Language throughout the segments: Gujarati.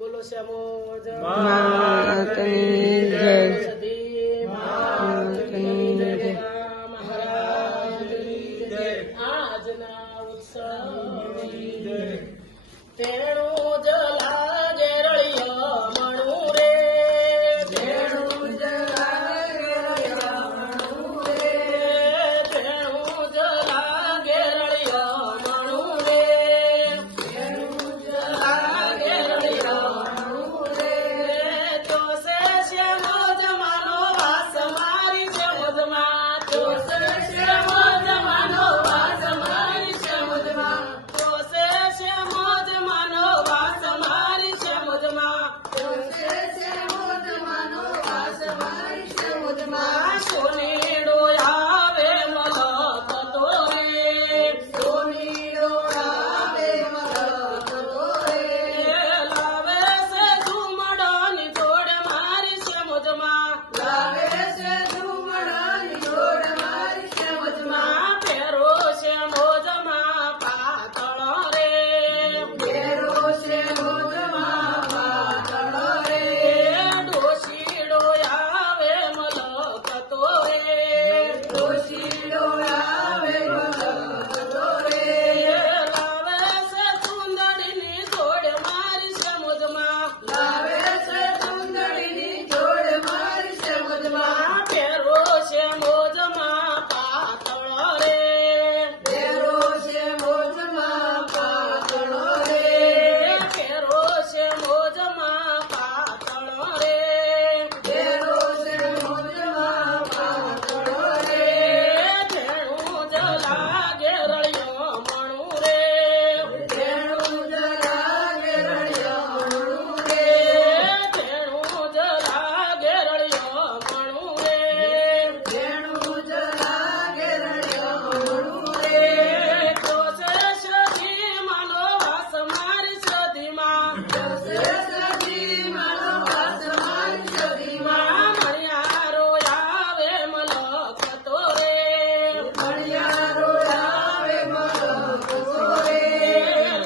બોલો શ્યામોજ માતની જય. સતી માતની જય. મહારાજની જય. આજના ઉત્સવની જય. તેણું જ લાગે રળિયો મણું રે. તેણું જ લાગે રળિયો મણું રે. તેણું જ લાગે રળિયો મણું રે. તેણું જ લાગે રળિયો મણું રે. તો સે શ્યામો જમાનો વાસ મારી શ્યામોદમાં. તો સે શ્યામો જમાનો વાસ મારી શ્યામોદમાં. તો સે શ્યામો જમાનો વાસ મારી શ્યામોદમાં. તો સે શ્યામો જમાનો વાસ મારી શ્યામોદમાં. સોનીડો આવે મલકતો રે. સોનીડો આવે મલકતો રે. લાવે છે ઝુમડાની જોડ મારી શ્યામોદમાં. લાવે છે ઝુમડાની જોડ મારી શ્યામોદમાં. પહેરો છે મોજમાં પાતળો રે. પહેરો છે મોજમાં પાતળો રે. ડોશીડો આવે મલકતો રે. ડોશીડો આવે મલકતો રે. લાવે છે સુંદરીની જોડ મારી શ્યામોદમાં. લાવે છે સુંદરીની જોડ મારી શ્યામોદમાં. પહેરો છે મોજમાં પાતળો રે. પહેરો છે મોજમાં પાતળો રે. પહેરો છે મોજમાં પાતળો રે. પહેરો છે મોજમાં પાતળો રે. તેણું જ લાગે રળિયો મણું રે. તેણું જ લાગે રળિયો મણું રે. તેણું જ લાગે રળિયો મણું રે. તેણું જ લાગે રળિયો મણું રે. તો સે સતી માનો વાસ મારી સતીમાં. તો સે સતી માનો વાસ મારી સતીમાં. મણિયારો આવે મલકતો રે. મણિયારો આવે મલકતો રે.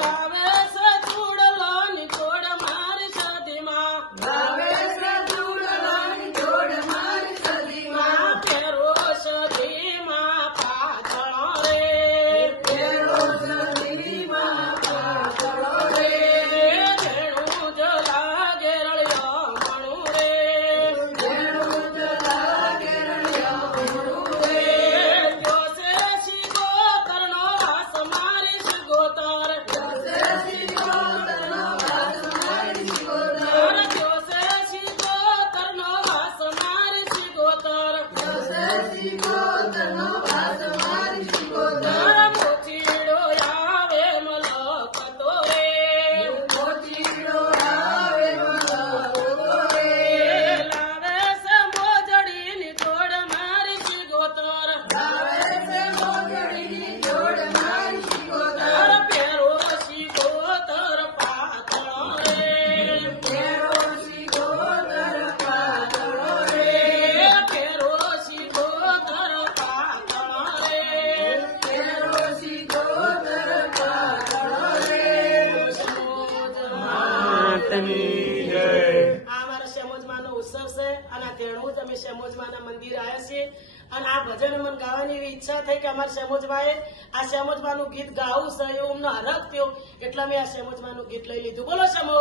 લાવે છે ચૂડલોની જોડ મારી સતીમાં. લાવે છે ચૂડલોની જોડ મારી સતીમાં. પહેરો સતીમાં પાતળો રે. પહેરો સતીમાં પાતળો રે. તેણું જ લાગે રળિયો મણું રે. તેણું જ લાગે રળિયો મણું રે. જો સે શિગોતરનો વાસ મારી શિગોતર. જો સે શિગોતરનો વાસ મારી શિગોતર. જો સે શિગોતરનો વાસ મારી શિગોતર. જો સે શિગોતરનો વાસ મારી શિગોતર. મોચીડો આવે મલકતો રે. મોચીડો આવે મલકતો રે. લાવે છે મોજડીની જોડ મારી શિગોતર. લાવે છે મોજડીની જોડ મારી શિગોતર. પહેરો શિગોતર પાતળો રે. પહેરો શિગોતર પાતળો રે. પહેરો શિગોતર પાતળો રે. પહેરો શિગોતર પાતળો રે. માતની જય. આ અમારા શ્યામોજમાનો ઉત્સવ છે અને આ તેણું જ અમે શ્યામોજમાના મંદિરે આવ્યા છીએ અને આ ભજન મને ગાવાની એવી ઈચ્છા થઈ કે અમારા શ્યામોજમાએ આ શ્યામોજમાનું ગીત ગાવું છે એવું અમને હરખ થયો એટલે મેં આ શ્યામોજમાનું ગીત લઈ લીધું. બોલો શ્યામો